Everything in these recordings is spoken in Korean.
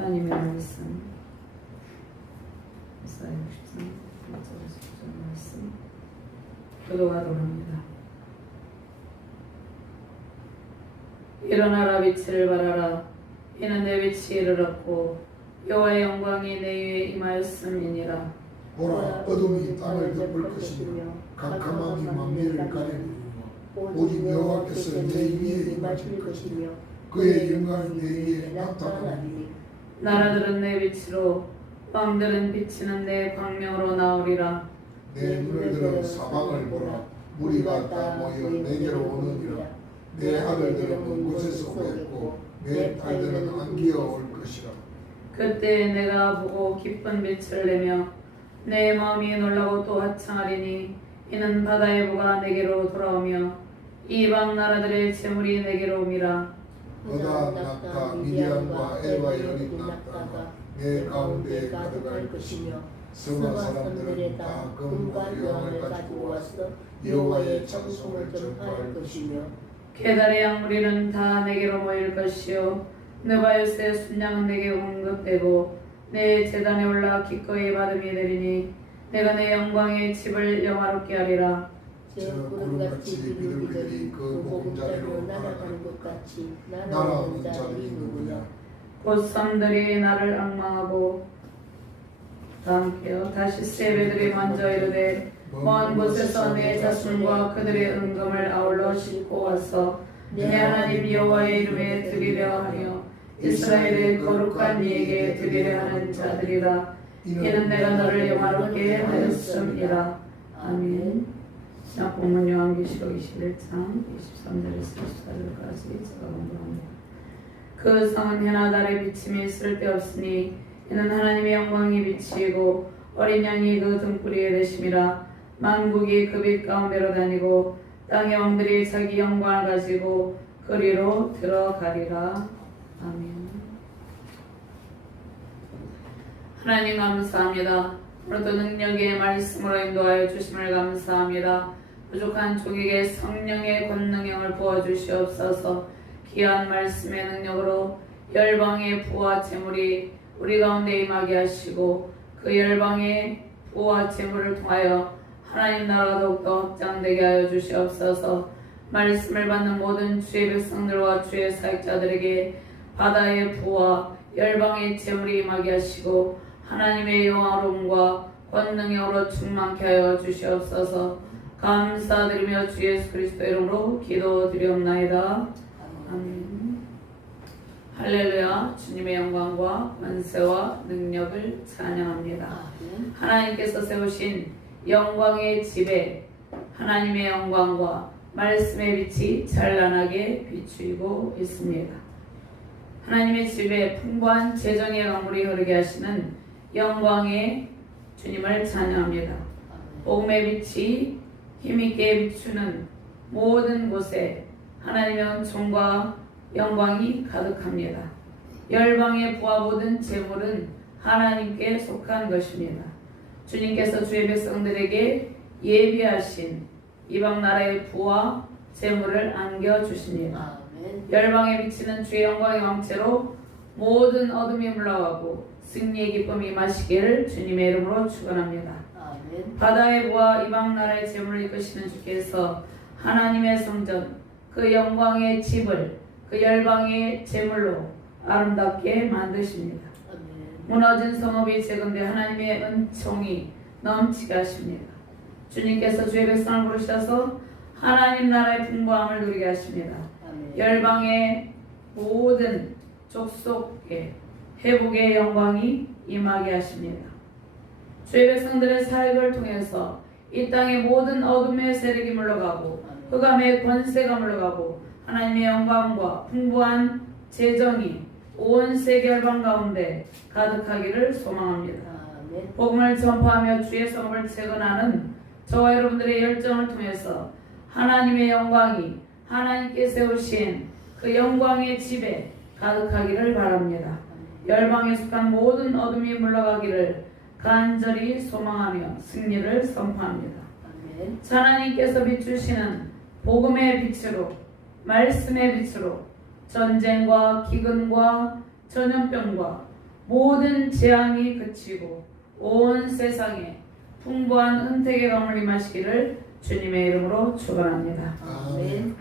하나님의 말씀 이사야 63 1절에서 9절 말씀 교도하도록 합니다. 일어나라 빛을 발하라. 이는 내 빛이 이르렀고 여호와의 영광이 내 위에 임하였음이니라. 보라, 어둠이 땅을 덮을 것이며 캄캄함이 만민을 가리리며 오직 여호와께서 내 위에 임하실 것이며 그의 영광이 내 위에 나타나리니 나라들은 내 빛으로 왕들은 비치는 내 광명으로 나오리라. 내 눈을 들어 사방을 보라. 무리가 다 모여 내게로 오느니라. 내 아들들은 먼 곳에서 오겠고 내 딸들은 안기어 올 것이라. 그때 내가 보고 기쁜 빛을 내며 내 마음이 놀라고 또 화창하리니 이는 바다의 보가 내게로 돌아오며 이방 나라들의 재물이 내게로 옴이라. 어다 낙타 미디안과 에바의 어린 낙타가 내 가운데에 가득할 것이며 성한 사람들은 다 금과 유황을 가지고 와서 여호와의 찬송을 전파할 것이며 게달의 양무리는 다 내게로 모일 것이요 느바요스의 순양은 내게 공급되고 내 제단에 올라 기꺼이 받음이 되리니 내가 내 영광의 집을 영화롭게 하리라. 저 구름같이 비둘기들이 그 보금자리로 날아가는 것 같이 날아오는 자들이 누구냐. 곧 섬들이 나를 악망하고 다음께요. 다시 세배들이 먼저 이르되 먼 곳에서 내 자손과 그들의 은금을 아울러 싣고 와서 내 하나님 여호와의 이름에 드리려 하며 이스라엘의 거룩한 이에게 드리려 하는 자들이라. 이는 내가 너를 영화롭게 하였음이라. 아멘. 자, 본문 요한계시록 21장 23절에서 24절까지 제가 공부합니다. 그 성은 해나 달의 비침이 쓸데없으니 이는 하나님의 영광이 비치고 어린 양이 그 등불이 되심이라. 만국이 그 빛 가운데로 다니고 땅의 왕들이 자기 영광을 가지고 그리로 들어가리라. 아멘. 하나님 감사합니다. 오늘도 능력의 말씀으로 인도하여 주심을 감사합니다. 부족한 종에게 성령의 권능형을 부어주시옵소서. 귀한 말씀의 능력으로 열방의 부와 재물이 우리 가운데 임하게 하시고 그 열방의 부와 재물을 통하여 하나님 나라가 더욱더 확장되게 하여 주시옵소서. 말씀을 받는 모든 주의 백성들과 주의 사역자들에게 바다의 부와 열방의 재물이 임하게 하시고 하나님의 영화로움과 권능으로 충만케 하여 주시옵소서. 감사드리며 주 예수 그리스도 이름으로 기도드리옵나이다. 아멘. 할렐루야. 주님의 영광과 권세와 능력을 찬양합니다. 하나님께서 세우신 영광의 집에 하나님의 영광과 말씀의 빛이 찬란하게 비추이고 있습니다. 하나님의 집에 풍부한 재정의 강물이 흐르게 하시는 영광의 주님을 찬양합니다. 복음의 빛이 힘있게 비추는 모든 곳에 하나님의 은총과 영광이 가득합니다. 열방의 부와 모든 재물은 하나님께 속한 것입니다. 주님께서 주의 백성들에게 예비하신 이방 나라의 부와 재물을 안겨주십니다. 열방에 비치는 주의 영광의 왕체로 모든 어둠이 물러가고 승리의 기쁨이 임하시기를 주님의 이름으로 축원합니다. 바다의 부와 이방 나라의 재물을 이끄시는 주께서 하나님의 성전 그 영광의 집을 그 열방의 재물로 아름답게 만드십니다. 무너진 성읍이 재건돼 하나님의 은총이 넘치게 하십니다. 주님께서 주의 백성을 부르셔서 하나님 나라의 풍부함을 누리게 하십니다. 열방의 모든 족속에 회복의 영광이 임하게 하십니다. 주의 백성들의 사역을 통해서 이 땅의 모든 어둠의 세력이 물러가고 흑암의 권세가 물러가고 하나님의 영광과 풍부한 재정이 온 세계 열방 가운데 가득하기를 소망합니다. 복음을 전파하며 주의 성읍을 재건하는 저와 여러분들의 열정을 통해서 하나님의 영광이 하나님께 세우신 그 영광의 집에 가득하기를 바랍니다. 열방에 속한 모든 어둠이 물러가기를 간절히 소망하며 승리를 선포합니다. 하나님께서 비추시는 복음의 빛으로 말씀의 빛으로 전쟁과 기근과 전염병과 모든 재앙이 그치고 온 세상에 풍부한 은택의 강을 임하시기를 주님의 이름으로 축원합니다. 아멘.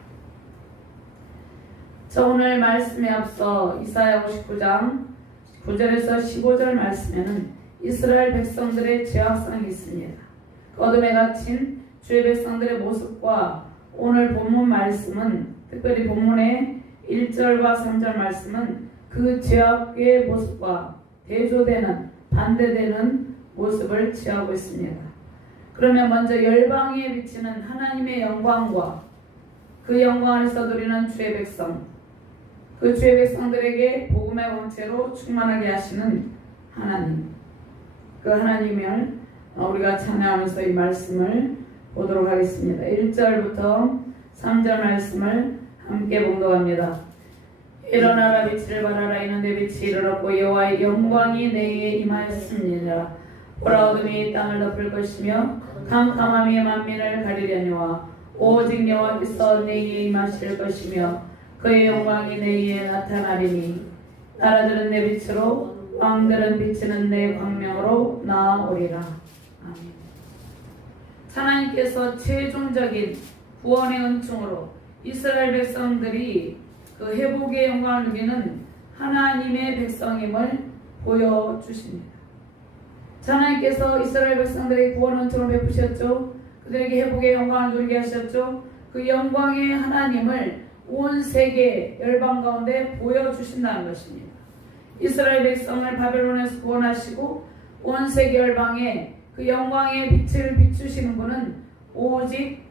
자, 오늘 말씀에 앞서 이사야 59장 9절에서 15절 말씀에는 이스라엘 백성들의 죄악성이 있습니다. 어둠에 갇힌 주의 백성들의 모습과 오늘 본문 말씀은, 특별히 본문의 1절과 3절 말씀은 그 죄악의 모습과 대조되는, 반대되는 모습을 취하고 있습니다. 그러면 먼저 열방에 비치는 하나님의 영광과 그 영광 안에서 누리는 주의 백성, 그 주의 백성들에게 복음의 광채로 충만하게 하시는 하나님, 그 하나님을 우리가 찬양하면서 이 말씀을 보도록 하겠습니다. 1절부터 3절 말씀을 함께 봉독합니다. 일어나라, 빛을 발하라. 이는 내 빛이 이르렀고 여호와의 영광이 내게 임하였습니다. 보라, 어둠이 땅을 덮을 것이며 캄캄함이 만민을 가리려니와 오직 여호와께서 내게 임하실 것이며 그의 영광이 내게 나타나리니 나라들은 내 빛으로, 왕들은 비치는 내 광명으로 나아오리라. 아멘. 하나님께서 최종적인 구원의 은총으로 이스라엘 백성들이 그 회복의 영광을 누리는 하나님의 백성임을 보여주십니다. 하나님께서 이스라엘 백성들에게 구원 은총을 베푸셨죠. 그들에게 회복의 영광을 누리게 하셨죠. 그 영광의 하나님을 온 세계 열방 가운데 보여주신다는 것입니다. 이스라엘 백성을 바벨론에서 구원하시고 온 세계 열방에 그 영광의 빛을 비추시는 분은 오직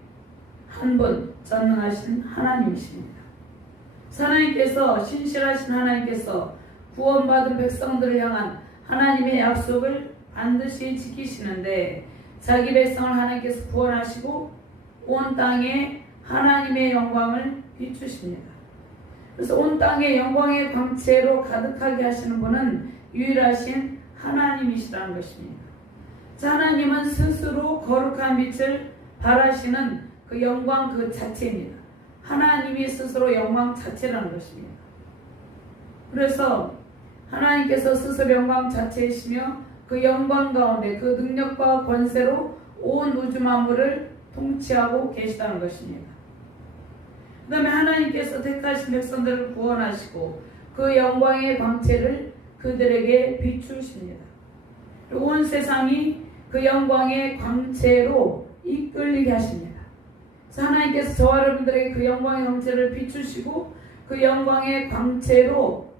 한 분, 전능하신 하나님이십니다. 하나님께서, 신실하신 하나님께서 구원받은 백성들을 향한 하나님의 약속을 반드시 지키시는데, 자기 백성을 하나님께서 구원하시고 온 땅에 하나님의 영광을 비추십니다. 그래서 온 땅에 영광의 광채로 가득하게 하시는 분은 유일하신 하나님이시라는 것입니다. 하나님은 스스로 거룩한 빛을 발하시는 그 영광 그 자체입니다. 하나님이 스스로 영광 자체라는 것입니다. 그래서 하나님께서 스스로 영광 자체이시며 그 영광 가운데 그 능력과 권세로 온 우주 만물을 통치하고 계시다는 것입니다. 그 다음에 하나님께서 택하신 백성들을 구원하시고 그 영광의 광채를 그들에게 비추십니다. 온 세상이 그 영광의 광채로 이끌리게 하십니다. 그래서 하나님께서 저와 여러분들에게 그 영광의 광채를 비추시고 그 영광의 광채로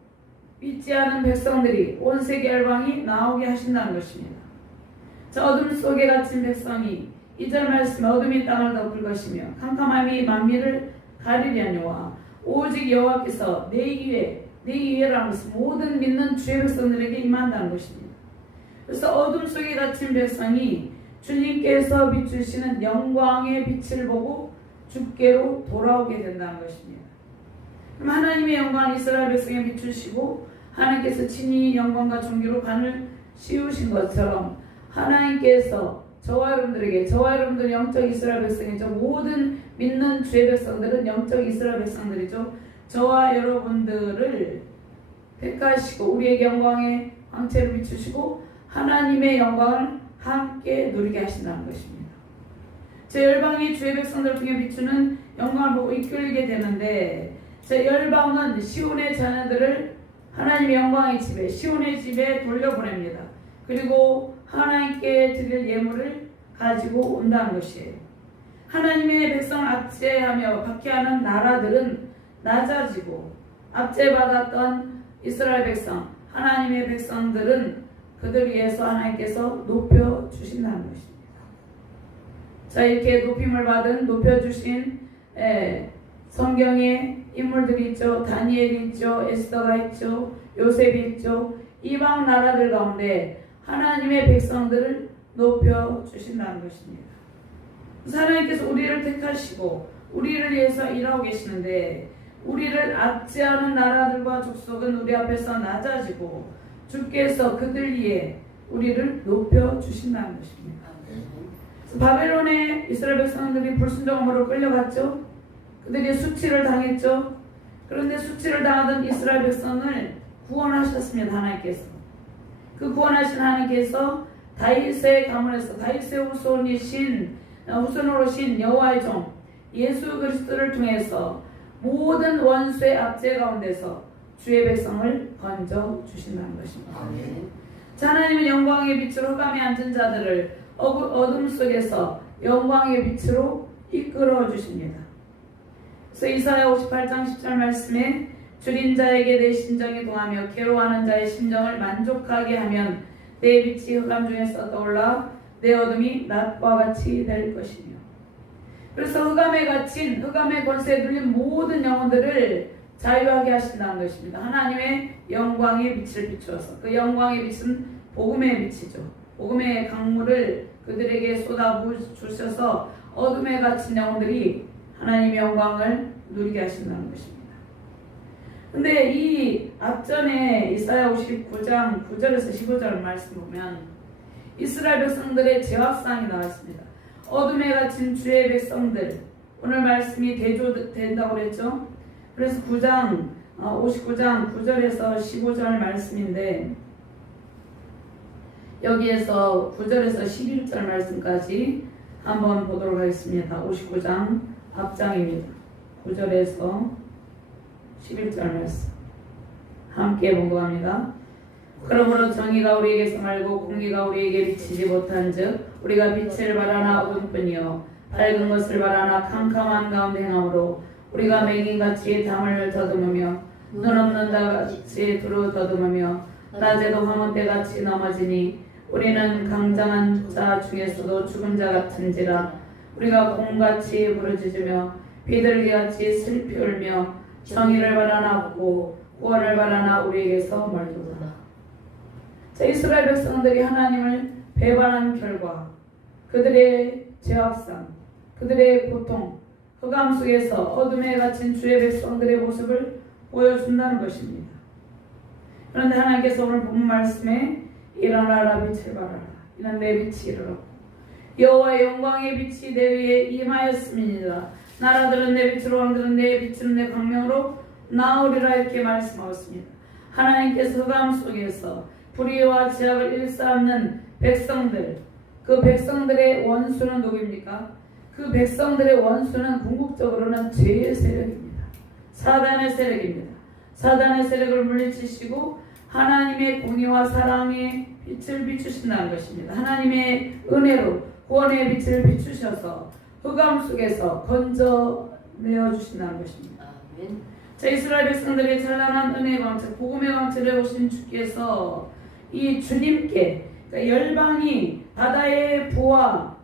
믿지 않은 백성들이 온 세계 열방이 나오게 하신다는 것입니다. 저 어둠 속에 갇힌 백성이 2절 말씀에 어둠이 땅을 덮을 것이며 캄캄함이 만민을 가리려니와 오직 여호와께서 내 위에라는 것은 모든 믿는 주의 백성들에게 임한다는 것입니다. 그래서 어둠 속에 갇힌 백성이 주님께서 비추시는 영광의 빛을 보고 주께로 돌아오게 된다는 것입니다. 그럼 하나님의 영광을 이스라엘 백성에 비추시고 하나님께서 친히 영광과 존귀로 관을 씌우신 것처럼 하나님께서 저와 여러분들 영적 이스라엘 백성이죠. 모든 믿는 주의 백성들은 영적 이스라엘 백성들이죠. 저와 여러분들을 택하시고 우리에게 영광의 광채를 비추시고 하나님의 영광을 함께 누리게 하신다는 것입니다. 제 열방이 주의 백성들 중에 비추는 영광을 보고 이끌리게 되는데, 제 열방은 시온의 자녀들을 하나님의 영광의 집에, 시온의 집에 돌려보냅니다. 그리고 하나님께 드릴 예물을 가지고 온다는 것이에요. 하나님의 백성을 압제하며 박해하는 나라들은 낮아지고, 압제받았던 이스라엘 백성, 하나님의 백성들은 그들 위해서 하나님께서 높여주신다는 것입니다. 자, 이렇게 높임을 받은, 높여주신 성경에 인물들이 있죠. 다니엘이 있죠. 에스더가 있죠. 요셉이 있죠. 이방 나라들 가운데 하나님의 백성들을 높여주신다는 것입니다. 하나님께서 우리를 택하시고 우리를 위해서 일하고 계시는데, 우리를 압제하는 나라들과 족속은 우리 앞에서 낮아지고 주께서 그들 위에 우리를 높여주신다는 것입니다. 바벨론의 이스라엘 백성들이 불순종함으로 끌려갔죠. 그들이 수치를 당했죠. 그런데 수치를 당하던 이스라엘 백성을 구원하셨습니다. 하나님께서. 그 구원하신 하나님께서 다윗의 가문에서 다윗의 후손으로신 여호와의 종 예수 그리스도를 통해서 모든 원수의 압제 가운데서 주의 백성을 건져 주신다는 것입니다. 아멘. 자, 하나님은 영광의 빛으로 흑암에 앉은 자들을 어둠 속에서 영광의 빛으로 이끌어 주십니다. 그래서 이사야 58장 10절 말씀에 줄인 자에게 내 심정이 동하며 괴로워하는 자의 심정을 만족하게 하면 내 빛이 흑암 중에서 떠올라 내 어둠이 낮과 같이 될 것이며. 그래서 흑암에 갇힌 흑암의 권세에 눌린 모든 영혼들을 자유하게 하신다는 것입니다. 하나님의 영광의 빛을 비추어서 그 영광의 빛은 복음의 빛이죠. 복음의 강물을 그들에게 쏟아부으셔서 어둠에 갇힌 영혼들이 하나님의 영광을 누리게 하신다는 것입니다. 근데 이 앞전에 이사야 59장 9절에서 15절 말씀 보면 이스라엘 백성들의 제합상이 나왔습니다. 어둠에 갇힌 주의 백성들, 오늘 말씀이 대조된다고 그랬죠. 그래서 59장 9절에서 15절 말씀인데 여기에서 9절에서 11절 말씀까지 한번 보도록 하겠습니다. 59장 앞장입니다. 9절에서 11절 말씀 함께 봉독합니다. 그러므로 정의가 우리에게서 말고 공의가 우리에게 비치지 못한즉 우리가 빛을 바라나 어둠뿐이요 밝은 것을 바라나 캄캄한 가운데 행함으로 우리가 맹인같이 담을 더듬으며 눈 없는 자같이 두루 더듬으며 낮에도 황혼때같이 넘어지니 우리는 강장한 자 중에서도 죽은 자 같은지라 우리가 공같이 부르짖으며 비둘기같이 슬피 울며 정의를 바라나 없고 구원을 바라나 우리에게서 멀도다. 자, 이스라엘 백성들이 하나님을 배반한 결과 그들의 죄악상, 그들의 고통, 흑암 속에서 어둠에 갇힌 주의 백성들의 모습을 보여준다는 것입니다. 그런데 하나님께서 오늘 본 말씀에 일어나라 빛을 발하라 이는 내 빛이 이르렀고 여호와의 영광의 빛이 내 위에 임하였음이니라. 나라들은 내 빛으로 왕들은 내 빛으로 내 광명으로 나오리라 이렇게 말씀하셨습니다. 하나님께서 흑암 속에서 불의와 죄악을 일삼는 백성들, 그 백성들의 원수는 누구입니까? 그 백성들의 원수는 궁극적으로는 죄의 세력입니다. 사단의 세력입니다. 사단의 세력을 물리치시고 하나님의 공의와 사랑의 빛을 비추신다는 것입니다. 하나님의 은혜로 구원의 빛을 비추셔서 흑암 속에서 건져내어 주신다는 것입니다. 아멘. 자, 이스라엘 백성들의 찬란한 은혜의 광채, 복음의 광채를 오신 주께서 이 주님께, 그러니까 열방이 바다의 부와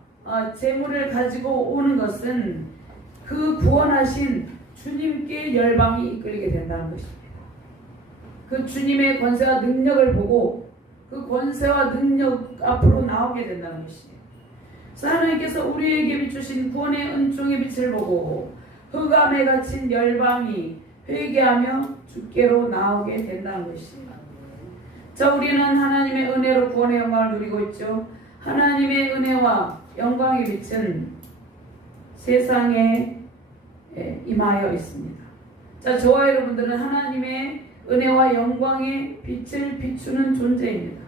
재물을 가지고 오는 것은 그 구원하신 주님께 열방이 이끌리게 된다는 것입니다. 그 주님의 권세와 능력을 보고 그 권세와 능력 앞으로 나오게 된다는 것이에요. 그래서 하나님께서 우리에게 비추신 구원의 은총의 빛을 보고 흑암에 갇힌 열방이 회개하며 주께로 나오게 된다는 것이에요. 자, 우리는 하나님의 은혜로 구원의 영광을 누리고 있죠. 하나님의 은혜와 영광의 빛은 세상에 임하여 있습니다. 자, 저와 여러분들은 하나님의 은혜와 영광의 빛을 비추는 존재입니다.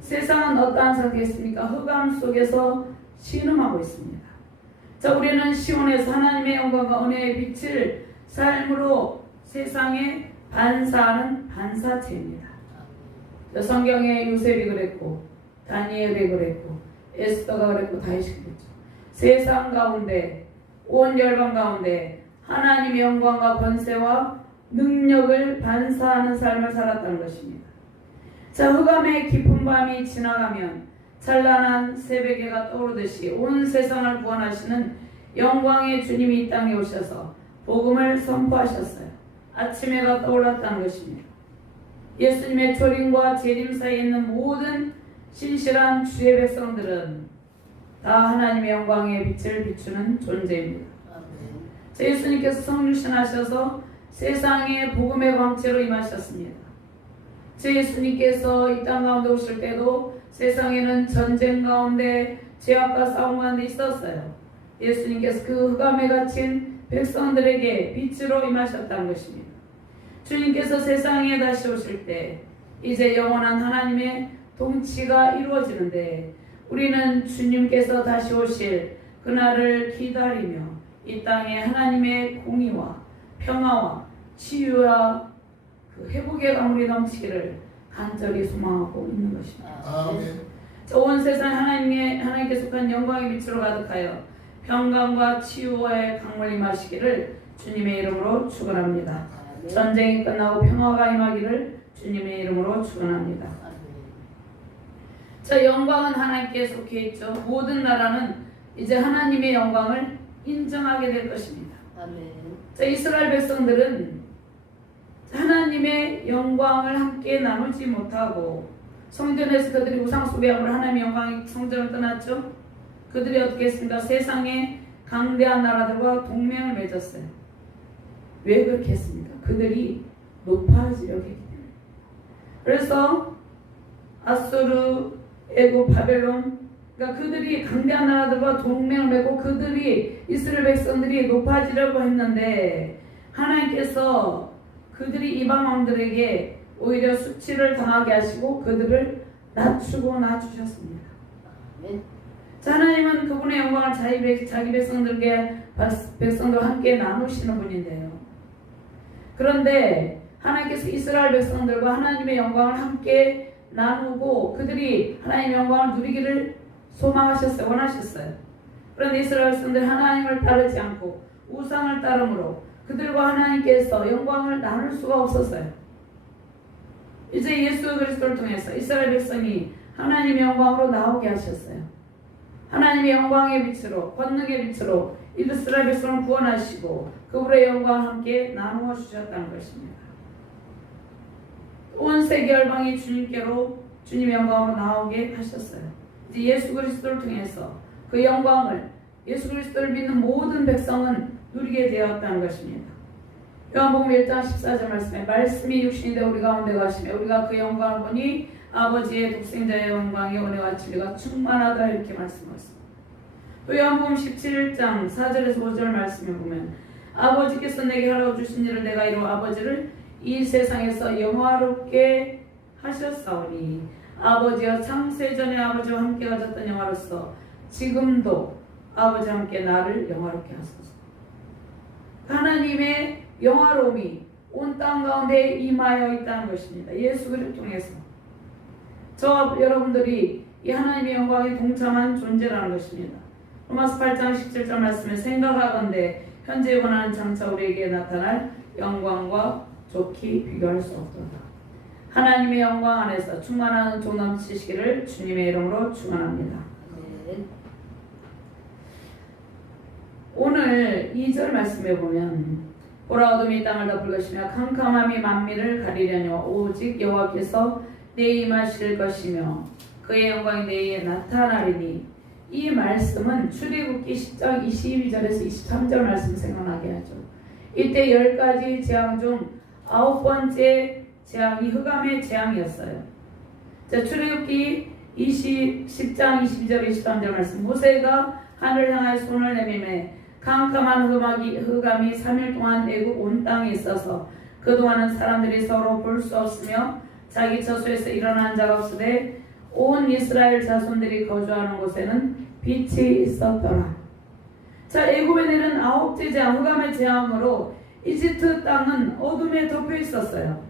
세상은 어떠한 상태겠습니까? 흑암 속에서 신음하고 있습니다. 자, 우리는 시온에서 하나님의 영광과 은혜의 빛을 삶으로 세상에 반사하는 반사체입니다. 성경에 요셉이 그랬고 다니엘이 그랬고 에스더가 그랬고 다윗이 그랬죠. 세상 가운데 온 열방 가운데 하나님의 영광과 권세와 능력을 반사하는 삶을 살았다는 것입니다. 자, 흑암의 깊은 밤이 지나가면 찬란한 새벽해가 떠오르듯이 온 세상을 구원하시는 영광의 주님이 이 땅에 오셔서 복음을 선포하셨어요. 아침해가 떠올랐다는 것입니다. 예수님의 초림과 재림 사이에 있는 모든 신실한 주의 백성들은 다 하나님의 영광의 빛을 비추는 존재입니다. 자, 예수님께서 성육신하셔서 세상에 복음의 광채로 임하셨습니다. 제 예수님께서 이 땅 가운데 오실 때도 세상에는 전쟁 가운데 죄악과 싸움 가운데 있었어요. 예수님께서 그 흑암에 갇힌 백성들에게 빛으로 임하셨다는 것입니다. 주님께서 세상에 다시 오실 때 이제 영원한 하나님의 통치가 이루어지는데 우리는 주님께서 다시 오실 그날을 기다리며 이 땅에 하나님의 공의와 평화와 치유와 그 회복의 강물이 넘치기를 간절히 소망하고 있는 것입니다. 아멘. 온 세상 하나님께 속한 영광의 빛으로 가득하여 평강과 치유의 강물이 마시기를 주님의 이름으로 축원합니다. 전쟁이 끝나고 평화가 임하기를 주님의 이름으로 축원합니다. 자, 영광은 하나님께 속해 있죠. 모든 나라는 이제 하나님의 영광을 인정하게 될 것입니다. 자, 이스라엘 백성들은 하나님의 영광을 함께 나누지 못하고 성전에서 그들이 우상 숭배함으로 하나님의 영광이 성전을 떠났죠. 그들이 어떻게 했습니까? 세상의 강대한 나라들과 동맹을 맺었어요. 왜 그렇게 했습니까? 그들이 높아지려고 했기 때문에. 그래서 아수르, 애굽, 바벨론, 그러니까 그들이 강대한 나라들과 동맹을 맺고 그들이 이스라엘 백성들이 높아지려고 했는데 하나님께서 그들이 이방 왕들에게 오히려 수치를 당하게 하시고 그들을 낮추고 낮추셨습니다. 자, 하나님은 그분의 영광을 자기 백성들과 함께 나누시는 분인데요. 그런데 하나님께서 이스라엘 백성들과 하나님의 영광을 함께 나누고 그들이 하나님의 영광을 누리기를 소망하셨어요. 원하셨어요. 그런데 이스라엘 백성들이 하나님을 따르지 않고 우상을 따름으로 그들과 하나님께서 영광을 나눌 수가 없었어요. 이제 예수 그리스도를 통해서 이스라엘 백성이 하나님의 영광으로 나오게 하셨어요. 하나님의 영광의 빛으로, 권능의 빛으로 이스라엘 백성을 구원하시고 그분의 영광을 함께 나누어 주셨다는 것입니다. 온 세계 열방이 주님께로 주님의 영광으로 나오게 하셨어요. 이제 예수 그리스도를 통해서 그 영광을 예수 그리스도를 믿는 모든 백성은 누리게 되었다는 것입니다. 요한복음 1장 14절 말씀에 말씀이 육신이 되어 우리 가운데 가시며 우리가 그 영광을 보니 아버지의 독생자의 영광이 은혜와 진리가 충만하다 이렇게 말씀하셨습니다. 또 요한복음 17장 4절에서 5절 말씀에 보면 아버지께서 내게 하라고 주신 일을 내가 이루어 아버지를 이 세상에서 영화롭게 하셨사오니 아버지와 창세전에 아버지와 함께 가졌던 영화로서 지금도 아버지와 함께 나를 영화롭게 하소서. 하나님의 영화로움이 온 땅 가운데 임하여 있다는 것입니다. 예수 그리스도를 통해서 저와 여러분들이 이 하나님의 영광에 동참한 존재라는 것입니다. 로마서 8장 17절 말씀에 생각하건대 현재 원하는 장차 우리에게 나타날 영광과 좋게 비교할 수 없도다. 하나님의 영광 안에서 충만한 종 넘치시기를 주님의 이름으로 축원합니다. 오늘 2절 말씀에 보면 보라 어둠이 땅을 덮을 것이며 캄캄함이 만민을 가리려뇨 오직 여호와께서 내게 임하실 것이며 그의 영광이 내게 나타나리니 이 말씀은 출애굽기 10장 22절에서 23절 말씀 생각나게 하죠. 이때 10가지 재앙 중 9번째 재앙이 흑암의 재앙이었어요. 자, 출애굽기 10장 22절 23절 말씀 모세가 하늘을 향하여 손을 내밀매 캄캄한 흑암이 3일 동안 애굽 온 땅에 있어서 그동안은 사람들이 서로 볼 수 없으며 자기 처소에서 일어난 자가 없으되 온 이스라엘 자손들이 거주하는 곳에는 빛이 있었더라. 자, 애굽에 내린 9째 재앙 흑암의 재앙으로 이집트 땅은 어둠에 덮여 있었어요.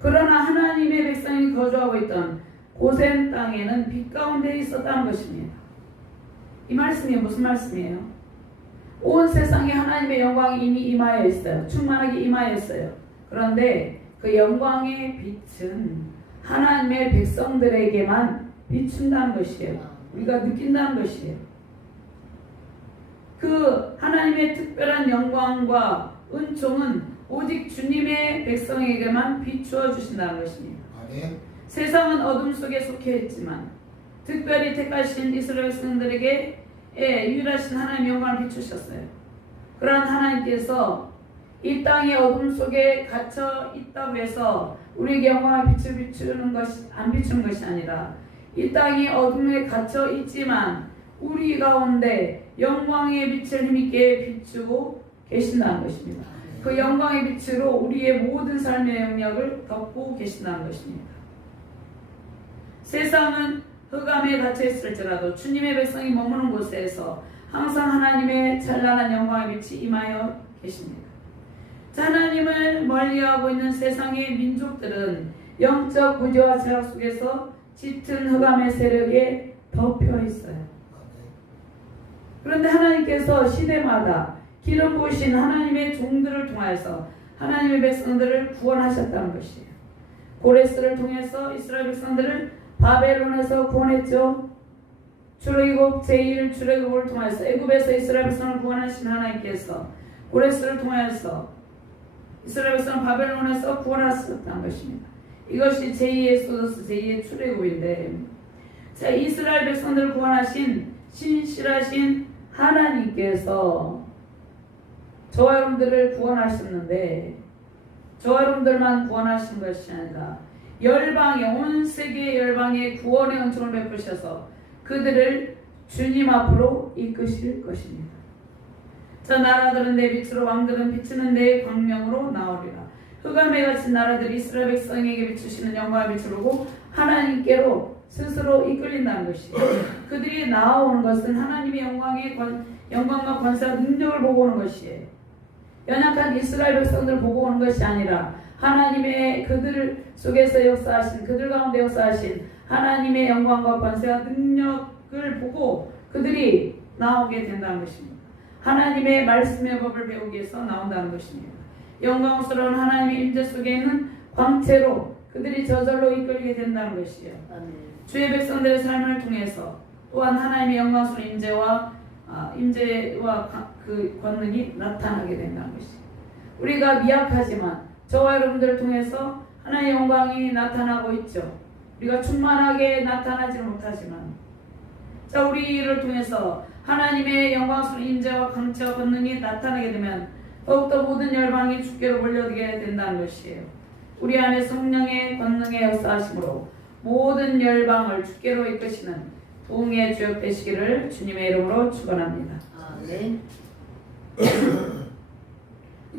그러나 하나님의 백성이 거주하고 있던 고센 땅에는 빛 가운데 있었다는 것입니다. 이 말씀이 무슨 말씀이에요? 온 세상에 하나님의 영광이 이미 임하여 있어요. 충만하게 임하여 있어요. 그런데 그 영광의 빛은 하나님의 백성들에게만 비춘다는 것이에요. 우리가 느낀다는 것이에요. 그 하나님의 특별한 영광과 은총은 오직 주님의 백성에게만 비추어 주신다는 것입니다. 아멘. 세상은 어둠 속에 속해 있지만 특별히 택하신 이스라엘 백성들에게 유일하신 하나님의 영광을 비추셨어요. 그러한 하나님께서 이 땅의 어둠 속에 갇혀 있다고 해서 우리에게 영광을 비추는 것이 안 비추는 것이 아니라 이 땅이 어둠에 갇혀 있지만 우리 가운데 영광의 빛을 힘있게 비추고 계신다는 것입니다. 그 영광의 빛으로 우리의 모든 삶의 영역을 덮고 계신다는 것입니다. 세상은 흑암에 갇혀 있을지라도 주님의 백성이 머무는 곳에서 항상 하나님의 찬란한 영광의 빛이 임하여 계십니다. 자, 하나님을 멀리하고 있는 세상의 민족들은 영적 무지와 죄악 속에서 짙은 흑암의 세력에 덮여 있어요. 그런데 하나님께서 시대마다 기름 부으신 하나님의 종들을 통하여서 하나님의 백성들을 구원하셨다는 것이에요. 고레스를 통해서 이스라엘 백성들을 바벨론에서 구원했죠. 출애굽 제1 출애굽을 통해서 애굽에서 이스라엘 백성을 구원하신 하나님께서 고레스를 통해서 이스라엘 백성을 바벨론에서 구원하셨다는 것입니다. 이것이 제2의 엑소더스 제2의 출애굽인데, 자, 이스라엘 백성들을 구원하신 신실하신 하나님께서 저와 여러분들을 구원하셨는데, 저와 여러분들만 구원하신 것이 아니라 열방의 온 세계 열방의 구원의 은총을 베푸셔서 그들을 주님 앞으로 이끄실 것입니다. 자, 나라들은 내 빛으로 왕들은 비치는 내 광명으로 나오리라. 흑암에 갇힌 나라들이 이스라엘 백성에게 비추시는 영광을 비추고 하나님께로 스스로 이끌린다는 것이에요. 그들이 나아오는 것은 하나님의 영광과 권세와 능력을 보고 오는 것이에요. 연약한 이스라엘 백성들을 보고 오는 것이 아니라 하나님의 그들 속에서 역사하신, 그들 가운데 역사하신 하나님의 영광과 권세와 능력을 보고 그들이 나오게 된다는 것입니다. 하나님의 말씀의 법을 배우기 위해서 나온다는 것입니다. 영광스러운 하나님의 임재 속에 있는 광채로 그들이 저절로 이끌리게 된다는 것이에요. 주의 백성들의 삶을 통해서 또한 하나님의 영광스러운 임재와 그 권능이 나타나게 된다는 것이에요. 우리가 미약하지만 저와 여러분들을 통해서 하나님의 영광이 나타나고 있죠. 우리가 충만하게 나타나지는 못하지만, 자, 우리를 통해서 하나님의 영광스러운 임재와 강체와 권능이 나타나게 되면 더욱더 모든 열방이 주께로 몰려들게 된다는 것이에요. 우리 안에 성령의 권능의 역사하심으로 모든 열방을 주께로 이끄시는 부흥의 주역 되시기를 주님의 이름으로 축원합니다. 아멘.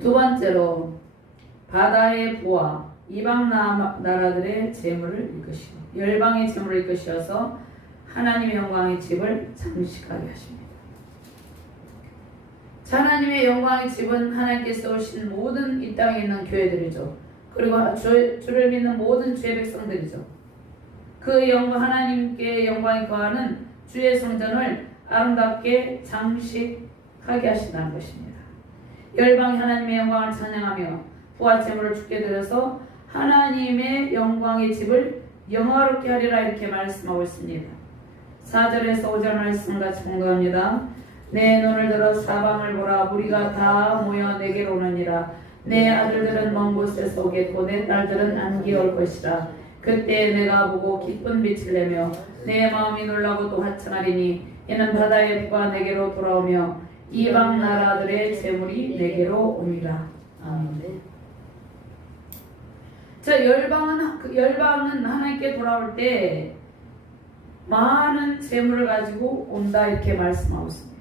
두 번째로 바다의 부와 이방 나라들의 재물을 이끄시고 열방의 재물을 이끄셔서 하나님의 영광의 집을 장식하게 하십니다. 자, 하나님의 영광의 집은 하나님께서 오신 모든 이 땅에 있는 교회들이죠. 그리고 주를 믿는 모든 주의 백성들이죠. 그 영광, 하나님께 영광이 거하는 주의 성전을 아름답게 장식하게 하신다는 것입니다. 열방이 하나님의 영광을 찬양하며 부와 제물을 주께 드려서 하나님의 영광의 집을 영화롭게 하리라 이렇게 말씀하고 있습니다. 4절에서 5절 말씀 같이 공부합니다. 내 눈을 들어 사방을 보라. 무리가 다 모여 내게로 오느니라. 내 아들들은 먼 곳에서 오겠고 내 딸들은 안기 올 것이라. 그때 내가 보고 기쁜 빛을 내며 내 마음이 놀라고 또 하청하리니 이는 바다의 부가 내게로 돌아오며 이방 나라들의 재물이 내게로 오니라. 아멘. 자, 열방은 하나님께 돌아올 때 많은 재물을 가지고 온다 이렇게 말씀하고 있습니다.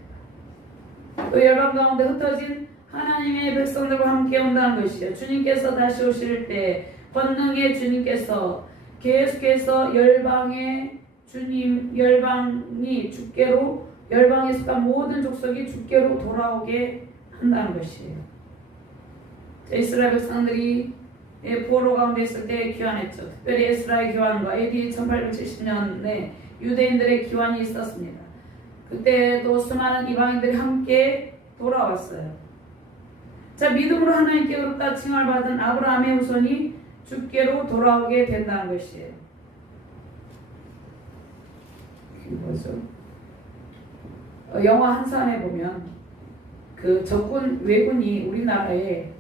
또 열방 가운데 흩어진 하나님의 백성들과 함께 온다는 것이죠. 주님께서 다시 오실 때 권능의 주님께서 계속해서 열방의 주님, 열방이 주께로, 열방에 속한 모든 족속이 주께로 돌아오게 한다는 것이에요. 이스라엘 백성들이 포로 가운데 있을 때 귀환했죠. 특별히 에스라의 귀환과 AD 1870년에 유대인들의 귀환이 있었습니다. 그때도 수많은 이방인들이 함께 돌아왔어요. 자, 믿음으로 하나님께 의롭다 칭함을 받은 아브라함의 후손이 주께로 돌아오게 된다는 것이에요. 이게 뭐죠? 영화 한산에 보면 그 적군 왜군이 우리나라에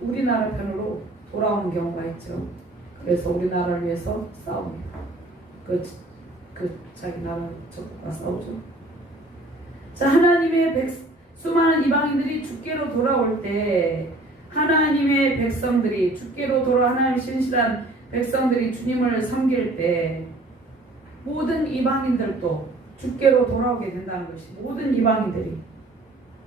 우리나라 편으로 돌아오는 경우가 있죠. 그래서 우리나라를 위해서 싸웁니다. 자기 나라 적군과 싸우죠. 자, 하나님의 수많은 이방인들이 주께로 돌아올 때 하나님의 백성들이 주께로 돌아 하나님의 신실한 백성들이 주님을 섬길 때 모든 이방인들도 주께로 돌아오게 된다는 것이 모든 이방인들이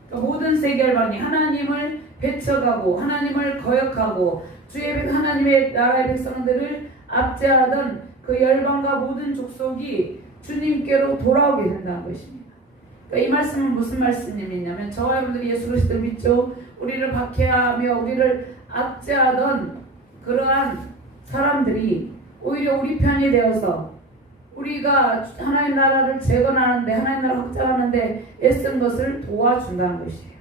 그러니까 모든 세계열방이 하나님을 배척하고 하나님을 거역하고 주의 하나님의 나라의 백성들을 압제하던 그 열방과 모든 족속이 주님께로 돌아오게 된다는 것입니다. 그러니까 이 말씀은 무슨 말씀이냐면 저와 여러분들이 예수 그리스도를 믿죠. 우리를 박해하며 우리를 압제하던 그러한 사람들이 오히려 우리 편이 되어서 우리가 하나님 나라를 재건하는데 하나님 나라를 확장하는데 애쓴 것을 도와준다는 것이에요.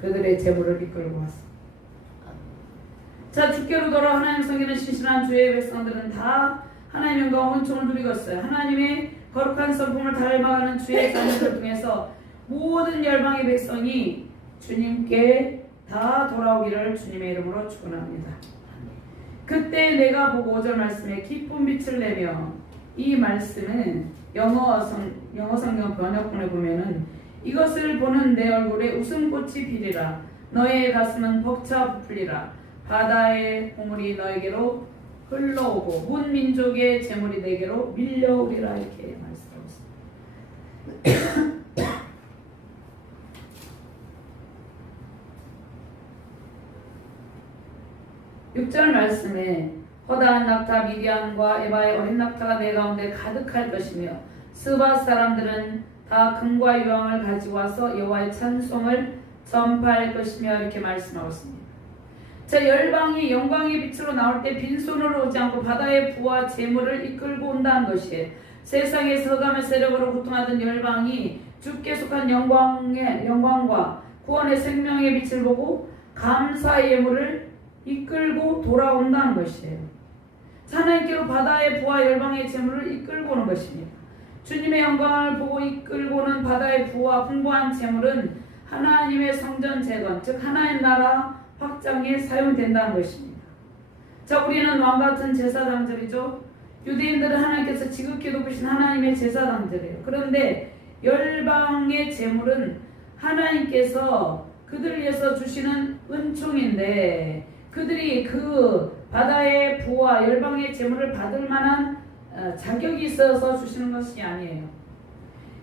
그들의 재물을 이끌고 왔어. 자, 주께로 돌아 하나님 섬기는 신실한 주의 백성들은 다 하나님의 영광 은총을 누리고 있어요. 하나님의 거룩한 성품을 닮아가는 주의 자녀들 중에서 모든 열방의 백성이 주님께 다 돌아오기를 주님의 이름으로 축원합니다. 그때 내가 보고 5절 말씀에 기쁜 빛을 내며, 이 말씀은 영어 성경 번역본에 보면은 이것을 보는 내 얼굴에 웃음꽃이 피리라, 너의 가슴은 벅차 부풀리라, 바다의 보물이 너에게로 흘러오고 문 민족의 재물이 내게로 밀려오리라, 이렇게 말씀하고 있습니다. 6절 말씀에 허다한 낙타 미디안과 에바의 어린 낙타가 내 가운데 가득할 것이며 스바 사람들은 다 금과 유황을 가지고 와서 여호와의 찬송을 전파할 것이며, 이렇게 말씀하고 있습니다. 자, 열방이 영광의 빛으로 나올 때 빈손으로 오지 않고 바다의 부와 재물을 이끌고 온다는 것이에요. 세상의 서감의 세력으로 고통하던 열방이 주께 속한 영광과 구원의 생명의 빛을 보고 감사의 예물을 이끌고 돌아온다는 것이에요. 하나님께로 바다의 부와 열방의 재물을 이끌고 오는 것입니다. 주님의 영광을 보고 이끌고 오는 바다의 부와 풍부한 재물은 하나님의 성전 재건, 즉 하나님 나라 확장에 사용된다는 것입니다. 자, 우리는 왕같은 제사장들이죠. 유대인들은 하나님께서 지극히 높으신 하나님의 제사장들이에요. 그런데 열방의 재물은 하나님께서 그들을 위해서 주시는 은총인데, 그들이 그 바다의 부와 열방의 재물을 받을 만한 자격이 있어서 주시는 것이 아니에요.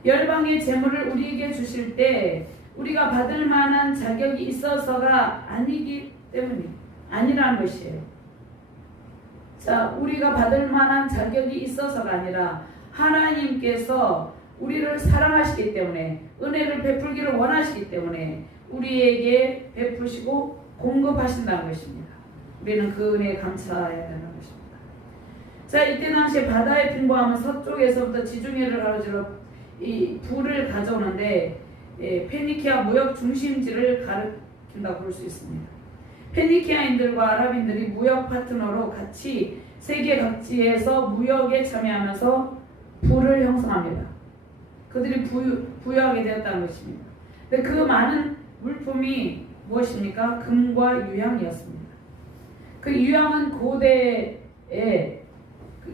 열방의 재물을 우리에게 주실 때 우리가 받을 만한 자격이 있어서가 아니기 때문에 아니라는 것이에요. 자, 우리가 받을 만한 자격이 있어서가 아니라 하나님께서 우리를 사랑하시기 때문에, 은혜를 베풀기를 원하시기 때문에 우리에게 베푸시고 공급하신다는 것입니다. 우리는 그 은혜에 감사해야 되는 것입니다. 자, 이때 당시에 바다의 풍부함은 서쪽에서부터 지중해를 가로질러 이 불을 가져오는데 페니키아 무역 중심지를 가리킨다고 볼 수 있습니다. 페니키아인들과 아랍인들이 무역 파트너로 같이 세계 각지에서 무역에 참여하면서 부를 형성합니다. 그들이 부유하게 되었다는 것입니다. 근데 그 많은 물품이 무엇입니까? 금과 유향이었습니다. 그 유향은 고대에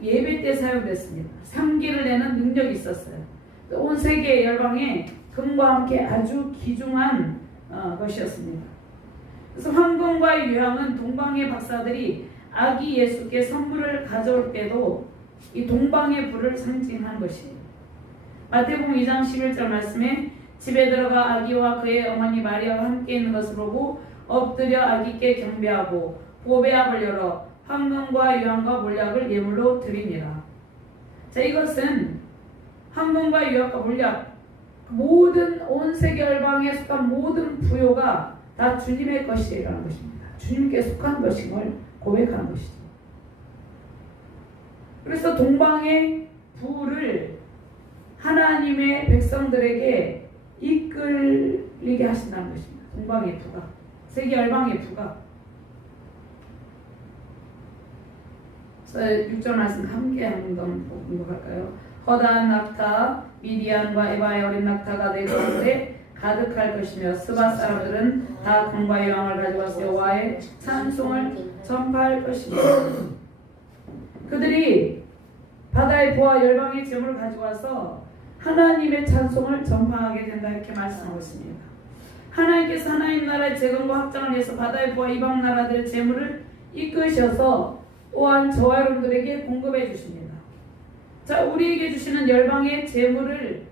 예배 때 사용됐습니다. 향기를 내는 능력이 있었어요. 온 세계 열방에 금과 함께 아주 귀중한 것이었습니다. 그래서 황금과 유향은 동방의 박사들이 아기 예수께 선물을 가져올 때도 이 동방의 불을 상징한 것이에요. 마태복음 2장 11절 말씀에 집에 들어가 아기와 그의 어머니 마리아와 함께 있는 것을 보고 엎드려 아기께 경배하고 보배압을 열어 황금과 유향과 몰약을 예물로 드립니다. 자, 이것은 황금과 유향과 몰약, 모든 온 세계 열방에 속한 모든 부요가 다 주님의 것이라는 것입니다. 주님께 속한 것인 걸 고백하는 것이죠. 그래서 동방의 부를 하나님의 백성들에게 이끌리게 하신다는 것입니다. 동방의 부가, 세계 열방의 부가. 6절 말씀 함께 한번 공부할까요? 허다한 낙타 미디안과 에바의 어린 낙타가 내 가운데 가득할 것이며 스바 사람들은 다 금과 유황을 가져와서 여호와의 찬송을 전파할 것입니다. 그들이 바다의 부와 열방의 재물을 가지고 와서 하나님의 찬송을 전파하게 된다, 이렇게 말씀하고 있습니다. 하나님께서 하나님 나라의 재건과 확장을 위해서 바다의 부와 이방 나라들의 재물을 이끄셔서 또한 저와 여러분들에게 공급해 주십니다. 자, 우리에게 주시는 열방의 재물을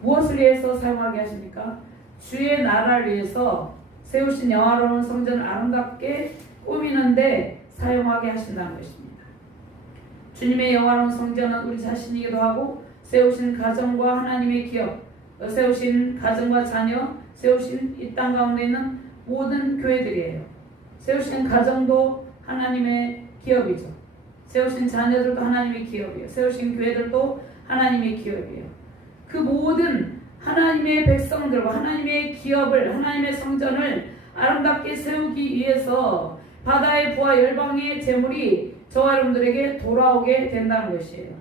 무엇을 위해서 사용하게 하십니까? 주의 나라를 위해서 세우신 영화로운 성전을 아름답게 꾸미는데 사용하게 하신다는 것입니다. 주님의 영화로운 성전은 우리 자신이기도 하고 세우신 가정과 하나님의 기업, 세우신 가정과 자녀, 세우신 이 땅 가운데 있는 모든 교회들이에요. 세우신 가정도 하나님의 기업이죠. 세우신 자녀들도 하나님의 기업이에요. 세우신 교회들도 하나님의 기업이에요. 그 모든 하나님의 백성들과 하나님의 기업을, 하나님의 성전을 아름답게 세우기 위해서 바다의 부와 열방의 재물이 저와 여러분들에게 돌아오게 된다는 것이에요.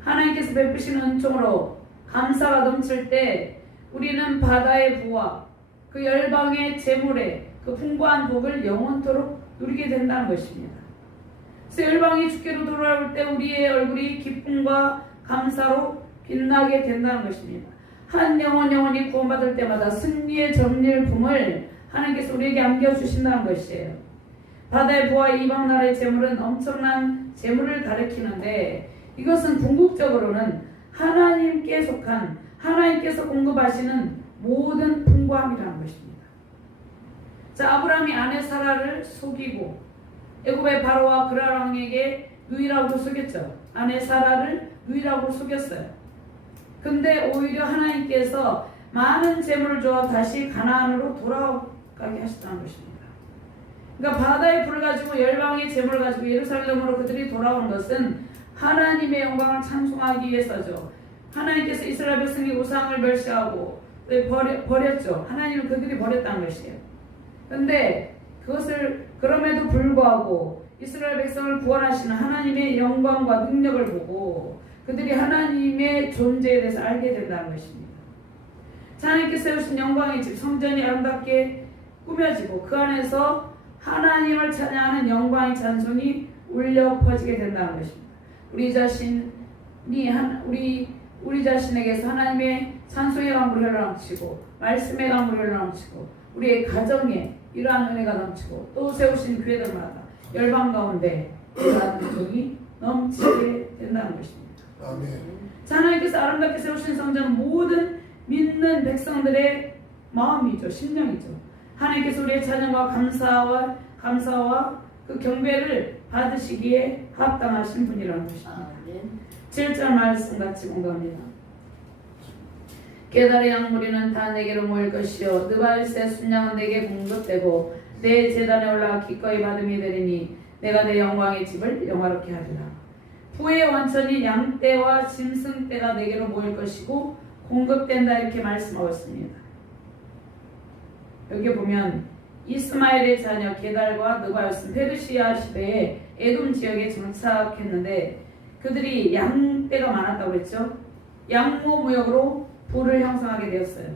하나님께서 베푸시는 은총으로 감사가 넘칠 때 우리는 바다의 부와 그 열방의 재물의 그 풍부한 복을 영원토록 누리게 된다는 것입니다. 그래서 열방이 주께로 돌아올 때 우리의 얼굴이 기쁨과 감사로 빛나게 된다는 것입니다. 한 영혼이 구원받을 때마다 승리의 전일품을 하나님께서 우리에게 안겨주신다는 것이에요. 바다의 부와 이방 나라의 재물은 엄청난 재물을 가리키는데 이것은 궁극적으로는 하나님께 속한 하나님께서 공급하시는 모든 풍부함이라는 것입니다. 자, 아브라함이 아내 사라를 속이고 애굽의 바로와 그랄 왕에게 누이라고 속였죠. 아내 사라를 누이라고 속였어요. 근데 오히려 하나님께서 많은 재물을 주어 다시 가나안으로 돌아가게 하셨다는 것입니다. 그러니까 바다의 불을 가지고 열방의 재물을 가지고 예루살렘으로 그들이 돌아온 것은 하나님의 영광을 찬송하기 위해서죠. 하나님께서 이스라엘 백성이 우상을 멸시하고 버렸죠. 하나님은 그들이 버렸다는 것이에요. 근데 그것을 그럼에도 불구하고 이스라엘 백성을 구원하시는 하나님의 영광과 능력을 보고 그들이 하나님의 존재에 대해서 알게 된다는 것입니다. 하나님께서 세우신 영광의 집 성전이 아름답게 꾸며지고 그 안에서 하나님을 찬양하는 영광의 찬송이 울려 퍼지게 된다는 것입니다. 우리 자신에게서 하나님의 찬송의 강물이 흘러넘치고 말씀의 강물이 흘러넘치고 우리의 가정에 이러한 은혜가 넘치고 또 세우신 교회들마다 열방 가운데 이러한 은총이 넘치게 된다는 것입니다. 아멘. 하나님께서 아름답게 세우신 성전은 모든 믿는 백성들의 마음이죠. 심령이죠. 하나님께서 우리의 찬양과 감사와 그 경배를 받으시기에 합당하신 분이라는 것입니다. 7절 말씀 같이 공부합니다. 게달의 양무리는 다 내게로 모일 것이요 느바요스의 순양은 내게 공급되고 내 제단에 올라 기꺼이 받음이 되리니 내가 내 영광의 집을 영화롭게 하리라. 부의 원천이 양떼와 짐승떼가 내게로 모일 것이고 공급된다 이렇게 말씀하고 있습니다. 여기 보면 이스마엘의 자녀 게달과 느바요스는 페르시아 시대에 에돔 지역에 정착했는데 그들이 양떼가 많았다고 그랬죠. 양모 무역으로 부를 형성하게 되었어요.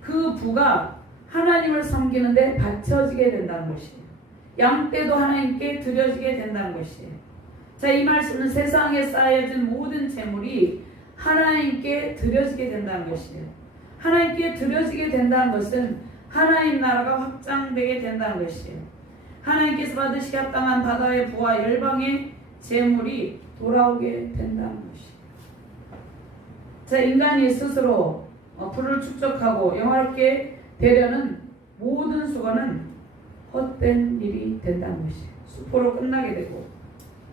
그 부가 하나님을 섬기는데 바쳐지게 된다는 것이에요. 양떼도 하나님께 드려지게 된다는 것이에요. 자, 이 말씀은 세상에 쌓여진 모든 재물이 하나님께 드려지게 된다는 것이에요. 하나님께 드려지게 된다는 것은 하나님 나라가 확장되게 된다는 것이에요. 하나님께서 받으시기 합당한 바다의 부와 열방의 재물이 돌아오게 된다는 것이에요. 자, 인간이 스스로 부를 축적하고 영화롭게 되려는 모든 수고는 헛된 일이 된다는 것이에요. 수포로 끝나게 되고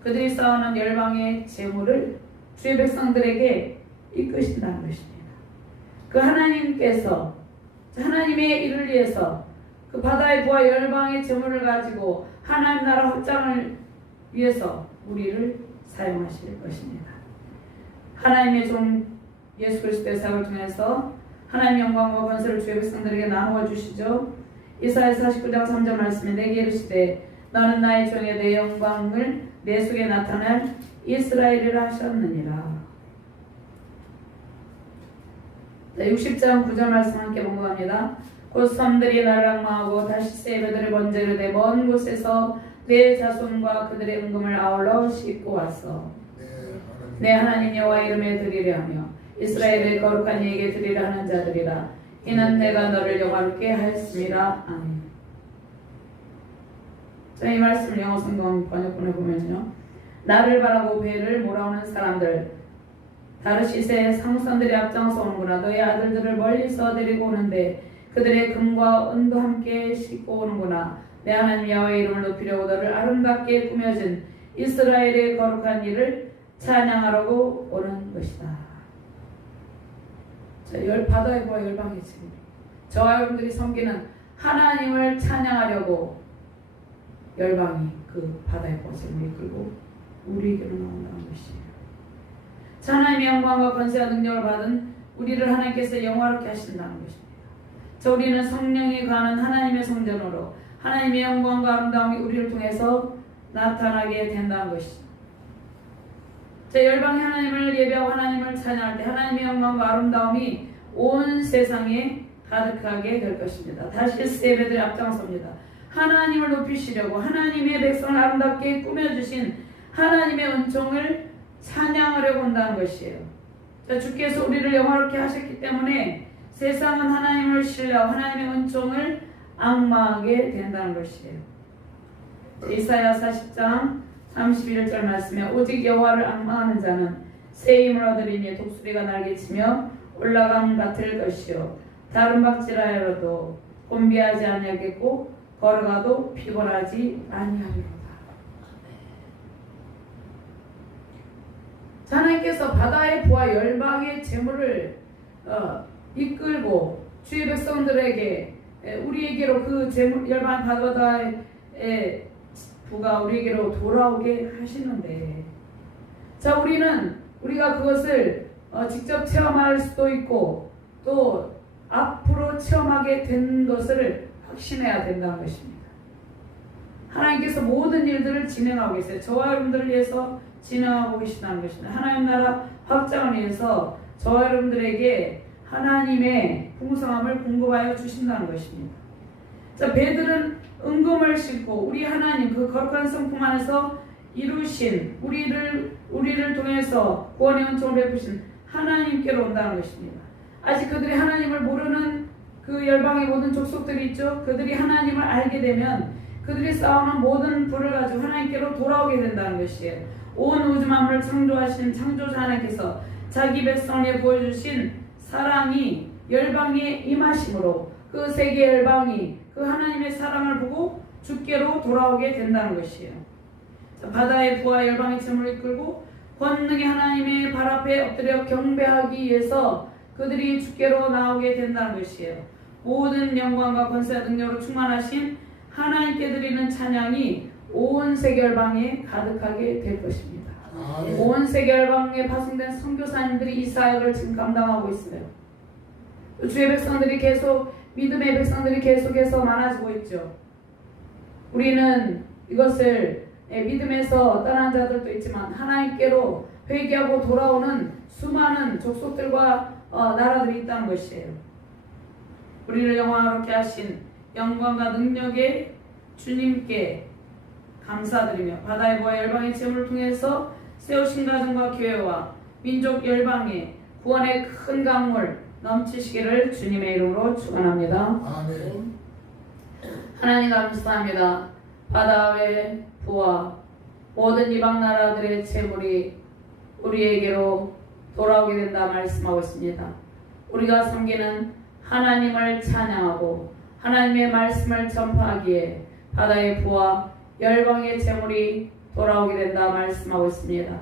그들이 쌓아놓은 열방의 재물을 주의 백성들에게 이끄신다는 것입니다. 그 하나님께서 하나님의 일을 위해서 그 바다의 부와 열방의 재물을 가지고 하나님 나라 확장을 위해서 우리를 사용하실 것입니다. 하나님의 종 예수 그리스도의 사역을 통해서 하나님의 영광과 권세를 주의 백성들에게 나누어 주시죠. 이사야 49장 3절 말씀에 내게 이르시되 너는 나의 종의 내 영광을 내 속에 나타낼 이스라엘이라 하셨느니라. 60장 9절 말씀 함께 공부합니다. 곧 섬들이 날락망하고 다시 세배들을 번제 이르되 먼 곳에서 내 자손과 그들의 은금을 아울러 싣고 와서 내 하나님 여호와 이름에 드리려 하며 이스라엘의 거룩한 이에게 드리려 하는 자들이라. 이는 내가 너를 영화롭게 하였음이라. 아멘. 자, 이 말씀을 영어 성경 번역본에 보면요, 나를 바라고 배를 몰아오는 사람들 다르시스의 상선들이 앞장서 오는구나. 너의 아들들을 멀리서 데리고 오는데 그들의 금과 은도 함께 싣고 오는구나. 내 하나님 야훼의 이름을 높이려고 너를 아름답게 꾸며진 이스라엘의 거룩한 일을 찬양하려고 오는 것이다. 자, 바다의 보아 열방의 재물. 저와 여러분들이 섬기는 하나님을 찬양하려고 열방이 그 바다의 보아 재물을 이끌고 우리에게로 나온다는 것이에요. 자, 하나님의 영광과 권세와 능력을 받은 우리를 하나님께서 영화롭게 하신다는 것입니다. 자, 우리는 성령이 가는 하나님의 성전으로 하나님의 영광과 아름다움이 우리를 통해서 나타나게 된다는 것이죠. 자, 열방이 하나님을 예배하고 하나님을 찬양할 때 하나님의 영광과 아름다움이 온 세상에 가득하게 될 것입니다. 다시 세배들이 앞장섭니다. 하나님을 높이시려고 하나님의 백성을 아름답게 꾸며주신 하나님의 은총을 찬양하려고 한다는 것이에요. 자, 주께서 우리를 영화롭게 하셨기 때문에 세상은 하나님을 신뢰하고 하나님의 은총을 앙망하게 된다는 것이에요. 이사야 40장 31절 말씀에 오직 여호와를 앙망하는 자는 새 힘을 얻으리니 독수리가 날개치며 올라감 같을 것이요 다른 박질하여도 곤비하지 아니하겠고 걸어가도 피곤하지 아니하리로다. 하나님께서 바다의 보아 열방의 재물을 이끌고 주의 백성들에게 우리에게로 그 재물 열방 바다의 부가 우리에게로 돌아오게 하시는데, 자, 우리가 그것을 직접 체험할 수도 있고 또 앞으로 체험하게 된 것을 확신해야 된다는 것입니다. 하나님께서 모든 일들을 진행하고 계세요. 저와 여러분들을 위해서 진행하고 계시다는 것입니다. 하나님 나라 확장을 위해서 저와 여러분들에게 하나님의 풍성함을 공급하여 주신다는 것입니다. 자, 배들은 은금을 싣고 우리 하나님 그 거룩한 성품 안에서 이루신 우리를 통해서 구원의 은총을 베푸신 하나님께로 온다는 것입니다. 아직 그들이 하나님을 모르는 그 열방의 모든 족속들이 있죠. 그들이 하나님을 알게 되면 그들이 쌓아놓은 모든 부를 가지고 하나님께로 돌아오게 된다는 것이에요. 온 우주 만물을 창조하신 창조자 하나님께서 자기 백성에 보여주신 사랑이 열방에 임하심으로 그 세계 열방이 그 하나님의 사랑을 보고 주께로 돌아오게 된다는 것이에요. 자, 바다의 부와 열방의 재물을 이끌고 권능의 하나님의 발 앞에 엎드려 경배하기 위해서 그들이 주께로 나오게 된다는 것이에요. 모든 영광과 권세와 능력으로 충만하신 하나님께 드리는 찬양이 온 세계 열방에 가득하게 될 것입니다. 온 세계 열방에 파송된 선교사님들이 이 사역을 지금 감당하고 있어요. 주의 백성들이 계속 믿음의 백성들이 계속해서 많아지고 있죠. 우리는 이것을 믿음에서 떠난 자들도 있지만 하나님께로 회개하고 돌아오는 수많은 족속들과 나라들이 있다는 것이에요. 우리를 영광롭게 하신 영광과 능력의 주님께 감사드리며 바다의 보아 열방의 재물을 통해서 세우신 가정과 교회와 민족 열방의 구원의 큰 강물 넘치시기를 주님의 이름으로 축원합니다. 아멘. 하나님 감사합니다. 바다의 부와 모든 이방 나라들의 재물이 우리에게로 돌아오게 된다 말씀하고 있습니다. 우리가 섬기는 하나님을 찬양하고 하나님의 말씀을 전파하기에 바다의 부와 열방의 재물이 돌아오게 된다 말씀하고 있습니다.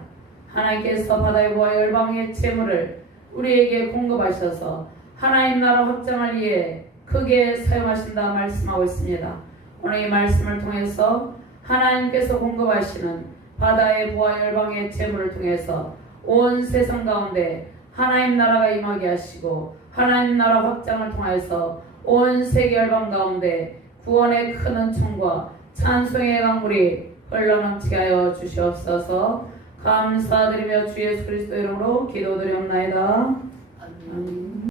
하나님께서 바다의 부와 열방의 재물을 우리에게 공급하셔서 하나님 나라 확장을 위해 크게 사용하신다 말씀하고 있습니다. 오늘 이 말씀을 통해서 하나님께서 공급하시는 바다의 부와 열방의 재물을 통해서 온 세상 가운데 하나님 나라가 임하게 하시고 하나님 나라 확장을 통해서 온 세계 열방 가운데 구원의 큰 은총과 찬송의 강물이 흘러넘치게 하여 주시옵소서. 감사드리며 주 예수 그리스도 이름으로 기도드리옵나이다. 아멘.